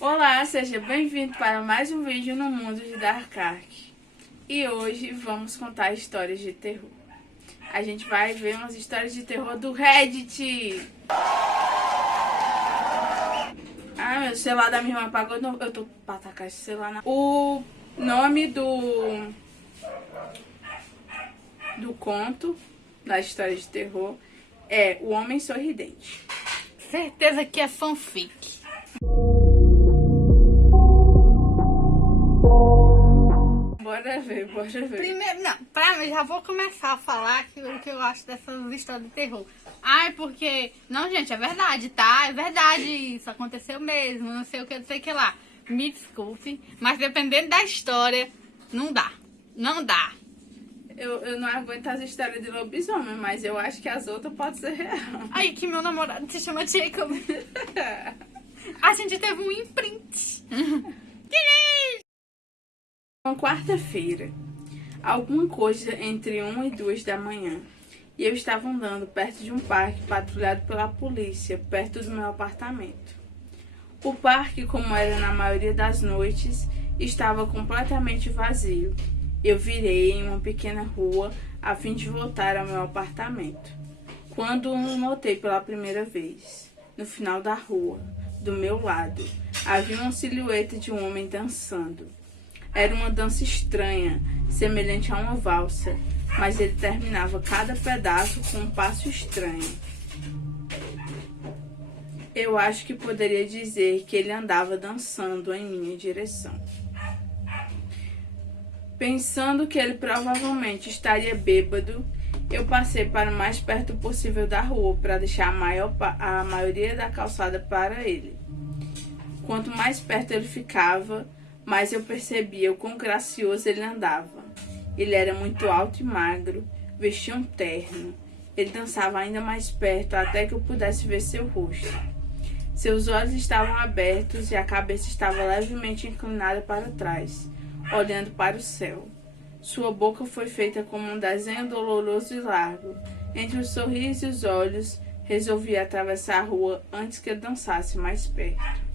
Olá, seja bem-vindo para mais um vídeo no mundo de Dark Ark. E hoje vamos contar histórias de terror. A gente vai ver umas histórias de terror do Reddit. Ah, meu celular da minha irmã apagou. Eu tô pra atacar esse celular na... O nome do conto, da história de terror, é O Homem Sorridente. Certeza que é fanfic. Bora ver. Primeiro, não, já vou começar a falar o que eu acho dessas histórias de terror. Ai, porque... Não, gente, é verdade, tá? É verdade, isso aconteceu mesmo, não sei o que, não sei o que lá. Me desculpe, mas dependendo da história, não dá. Não dá. Eu não aguento as histórias de lobisomem, mas eu acho que as outras podem ser real. Aí que meu namorado se chama Jacob. A gente teve um imprint. Uma quarta-feira, alguma coisa entre 1 e 2 da manhã, e eu estava andando perto de um parque patrulhado pela polícia, perto do meu apartamento. O parque, como era na maioria das noites, estava completamente vazio. Eu virei em uma pequena rua a fim de voltar ao meu apartamento, quando o notei pela primeira vez. No final da rua, do meu lado, havia uma silhueta de um homem dançando. Era uma dança estranha, semelhante a uma valsa, mas ele terminava cada pedaço com um passo estranho. Eu acho que poderia dizer que ele andava dançando em minha direção. Pensando que ele provavelmente estaria bêbado, eu passei para o mais perto possível da rua para deixar a maioria da calçada para ele. Quanto mais perto ele ficava, mas eu percebia o quão gracioso ele andava. Ele era muito alto e magro, vestia um terno. Ele dançava ainda mais perto até que eu pudesse ver seu rosto. Seus olhos estavam abertos e a cabeça estava levemente inclinada para trás, olhando para o céu. Sua boca foi feita como um desenho doloroso e largo. Entre o sorriso e os olhos, resolvi atravessar a rua antes que ele dançasse mais perto.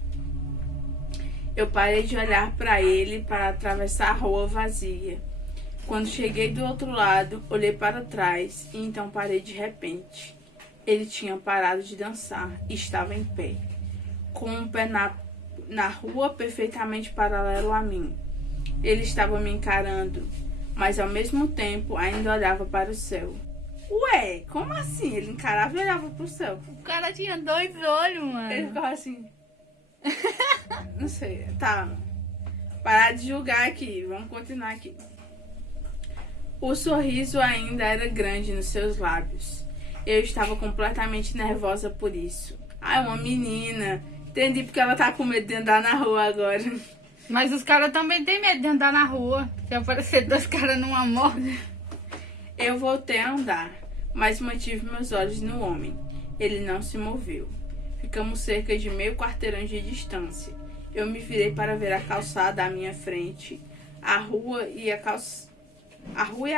Eu parei de olhar para ele para atravessar a rua vazia. Quando cheguei do outro lado, olhei para trás e então parei de repente. Ele tinha parado de dançar e estava em pé, com um pé na rua perfeitamente paralelo a mim. Ele estava me encarando, mas ao mesmo tempo ainda olhava para o céu. Ué, como assim? Ele encarava e olhava para o céu. O cara tinha 2 olhos, mano. Ele ficava assim... Não sei, tá. Parar de julgar aqui, vamos continuar aqui. O sorriso ainda era grande nos seus lábios. Eu estava completamente nervosa por isso. Ah, uma menina. Entendi porque ela tá com medo de andar na rua agora. Mas os caras também têm medo de andar na rua. Se aparecer 2 caras numa moto. Eu voltei a andar, mas mantive meus olhos no homem. Ele não se moveu. Ficamos cerca de meio quarteirão de distância. Eu me virei para ver a calçada à minha frente. A rua e a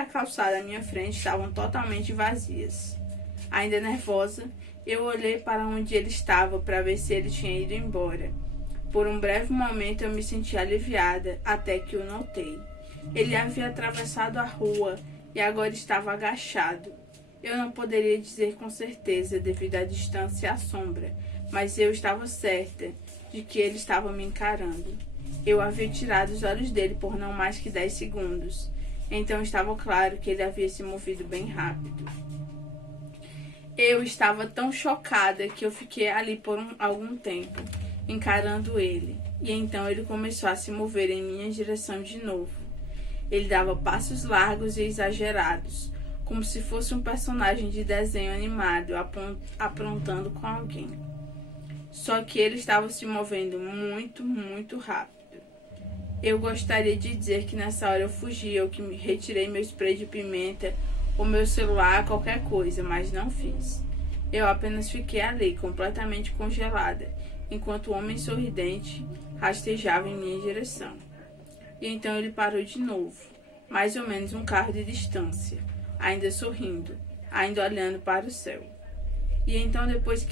calçada à minha frente estavam totalmente vazias. Ainda nervosa, eu olhei para onde ele estava para ver se ele tinha ido embora. Por um breve momento eu me senti aliviada, até que o notei. Ele havia atravessado a rua e agora estava agachado. Eu não poderia dizer com certeza devido à distância e à sombra, mas eu estava certa de que ele estava me encarando. Eu havia tirado os olhos dele por não mais que 10 segundos, então estava claro que ele havia se movido bem rápido. Eu estava tão chocada que eu fiquei ali por algum tempo, encarando ele, e então ele começou a se mover em minha direção de novo. Ele dava passos largos e exagerados, como se fosse um personagem de desenho animado aprontando com alguém. Só que ele estava se movendo muito, muito rápido. Eu gostaria de dizer que nessa hora eu fugi, ou que retirei meu spray de pimenta, ou meu celular, qualquer coisa, mas não fiz. Eu apenas fiquei ali, completamente congelada, enquanto o homem sorridente rastejava em minha direção. E então ele parou de novo, mais ou menos um carro de distância, ainda sorrindo, ainda olhando para o céu. E então, depois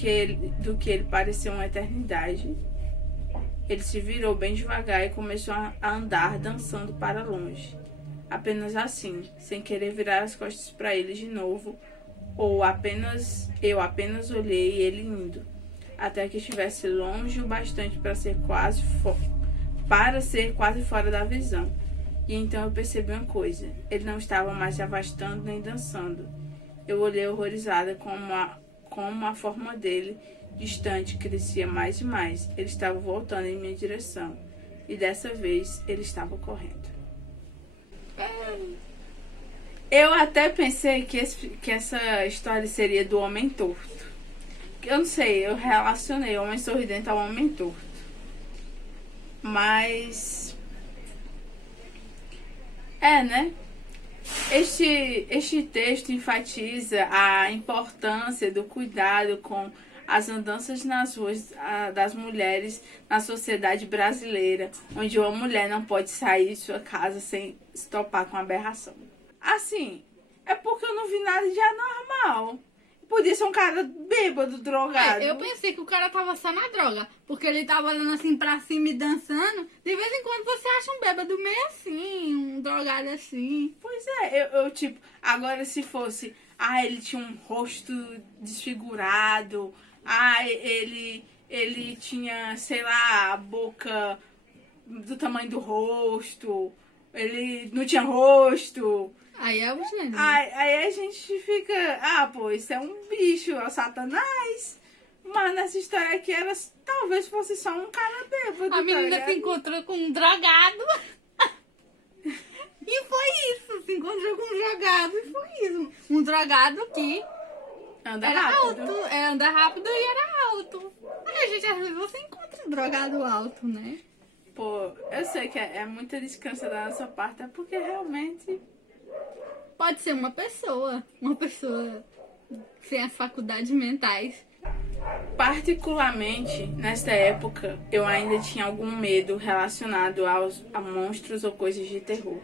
do que ele pareceu uma eternidade, Ele se virou bem devagar e começou a andar dançando para longe. Apenas assim, sem querer virar as costas para ele de novo, eu apenas olhei ele indo, até que estivesse longe o bastante para ser quase fora da visão. E então eu percebi uma coisa: ele não estava mais se afastando nem dançando. Eu olhei horrorizada como a forma dele, distante, crescia mais e mais. Ele estava voltando em minha direção. E dessa vez ele estava correndo. Eu até pensei que essa história seria do homem torto. Eu não sei, eu relacionei homem sorridente ao homem torto. Mas... né? Este texto enfatiza a importância do cuidado com as andanças nas ruas das mulheres na sociedade brasileira, onde uma mulher não pode sair de sua casa sem se topar com aberração. Assim, é porque eu não vi nada de anormal. Podia ser um cara bêbado, drogado. Eu pensei que o cara tava só na droga, porque ele tava olhando assim pra cima e dançando. De vez em quando você acha um bêbado meio assim, um drogado assim. Pois é, eu tipo, agora se fosse, ele tinha um rosto desfigurado, ele tinha, sei lá, a boca do tamanho do rosto, ele não tinha rosto. Aí é o gênero. Aí a gente fica, pô, isso é um bicho, é o Satanás. Mas nessa história aqui, talvez fosse só um cara bêbado. A menina se encontrou com um drogado. E foi isso, se encontrou com um drogado e foi isso. Um drogado que anda era rápido. alto, anda rápido e era alto. Aí, gente, às vezes você encontra um drogado alto, né? Pô, eu sei que é muita descansa da nossa parte, é porque realmente... Pode ser uma pessoa sem as faculdades mentais. Particularmente, nesta época, eu ainda tinha algum medo relacionado a monstros ou coisas de terror.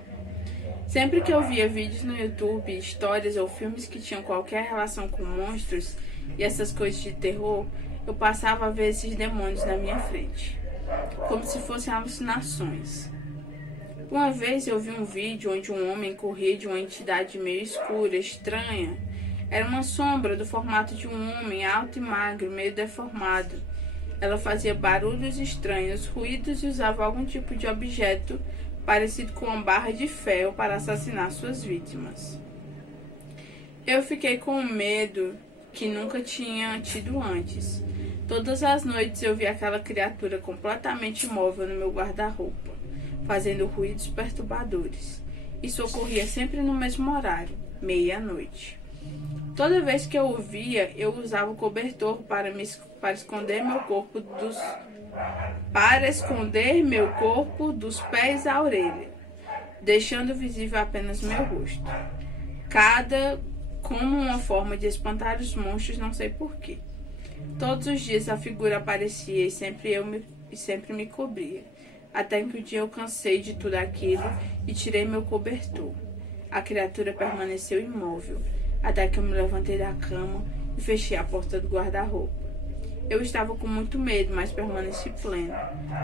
Sempre que eu via vídeos no YouTube, histórias ou filmes que tinham qualquer relação com monstros e essas coisas de terror, eu passava a ver esses demônios na minha frente, como se fossem alucinações. Uma vez eu vi um vídeo onde um homem corria de uma entidade meio escura, estranha. Era uma sombra do formato de um homem alto e magro, meio deformado. Ela fazia barulhos estranhos, ruídos e usava algum tipo de objeto parecido com uma barra de ferro para assassinar suas vítimas. Eu fiquei com um medo que nunca tinha tido antes. Todas as noites eu via aquela criatura completamente imóvel no meu guarda-roupa, fazendo ruídos perturbadores. Isso ocorria sempre no mesmo horário, meia-noite. Toda vez que eu o via, eu usava o cobertor para esconder meu corpo dos pés à orelha, deixando visível apenas meu rosto. Como uma forma de espantar os monstros, não sei porquê. Todos os dias a figura aparecia e sempre me cobria. Até que um dia eu cansei de tudo aquilo e tirei meu cobertor. A criatura permaneceu imóvel, até que eu me levantei da cama e fechei a porta do guarda-roupa. Eu estava com muito medo, mas permaneci pleno.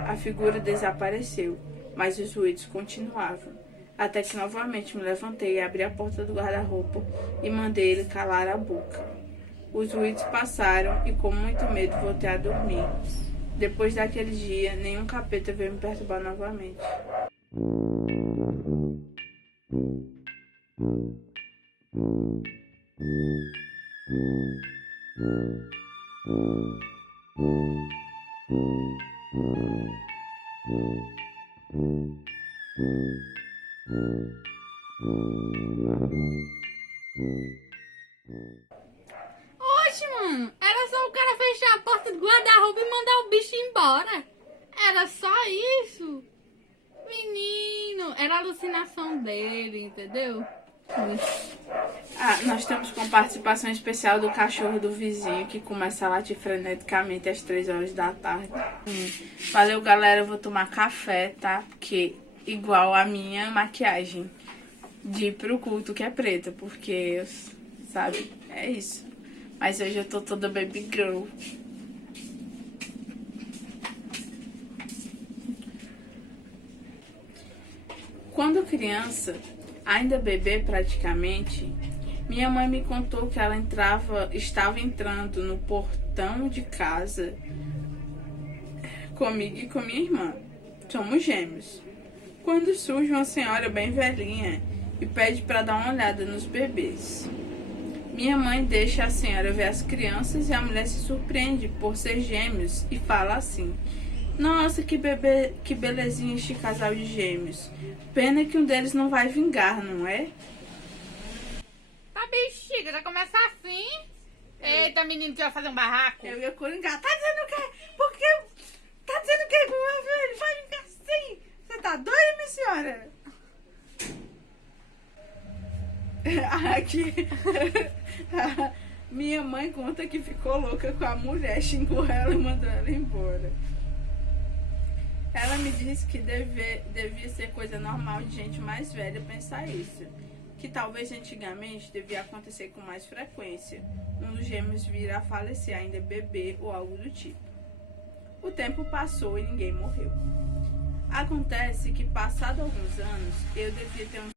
A figura desapareceu, mas os ruídos continuavam. Até que novamente me levantei e abri a porta do guarda-roupa e mandei ele calar a boca. Os ruídos passaram e com muito medo voltei a dormir. Depois daquele dia, nenhum capeta veio me perturbar novamente. Oxe, mano, era só o cara fechar a porta do guarda-roupa e mandar o bicho embora. Era só isso. Menino, era a alucinação dele, entendeu? Nós estamos com participação especial do cachorro do vizinho, que começa a latir freneticamente às 3 horas da tarde. Valeu, galera, eu vou tomar café, tá? Porque igual a minha maquiagem de ir pro culto, que é preta, porque, sabe, é isso. Mas hoje eu tô toda baby girl. Quando criança, ainda bebê praticamente, minha mãe me contou que ela estava entrando no portão de casa comigo e com minha irmã. Somos gêmeos. Quando surge uma senhora bem velhinha e pede para dar uma olhada nos bebês. Minha mãe deixa a senhora ver as crianças e a mulher se surpreende por ser gêmeos e fala assim: nossa, que belezinha este casal de gêmeos. Pena que um deles não vai vingar, não é? Tá bexiga, já começa assim. Eita, menino que vai fazer um barraco. Eu ia coringar. Tá dizendo o quê? Porque tá dizendo o quê? Ele vai vingar sim. Você tá doida, minha senhora? Aqui. Minha mãe conta que ficou louca com a mulher, xingou ela e mandou ela embora. Ela me disse que devia ser coisa normal de gente mais velha pensar isso. Que talvez antigamente devia acontecer com mais frequência. Um dos gêmeos vir a falecer ainda bebê ou algo do tipo. O tempo passou e ninguém morreu. Acontece que, passado alguns anos, eu devia ter um...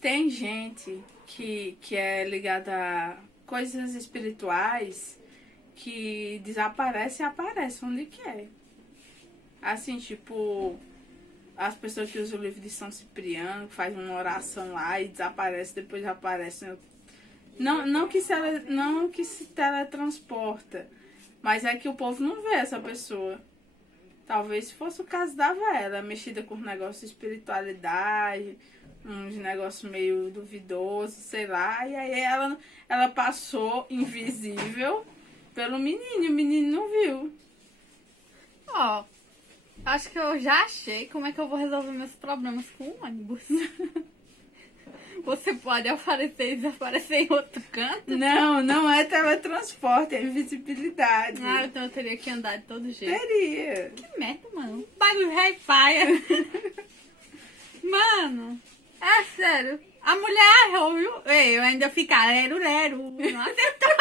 Tem gente que é ligada a coisas espirituais que desaparece e aparece onde quer. Assim, tipo, as pessoas que usam o livro de São Cipriano, que faz uma oração lá e desaparece, depois aparece. Não que se teletransporta, mas é que o povo não vê essa pessoa. Talvez se fosse o caso da Vera, mexida com negócio de espiritualidade, uns negócios meio duvidosos, sei lá. E aí ela passou invisível pelo menino e o menino não viu. Ó, acho que eu já achei como é que eu vou resolver meus problemas com o ônibus. Você pode aparecer e desaparecer em outro canto? Não é teletransporte, é invisibilidade. Ah, então eu teria que andar de todo jeito. Teria. Que merda, mano. Bagulho rei paia. Mano, é sério. A mulher errou, viu? Ei, eu ainda ficar lero. Não acertou.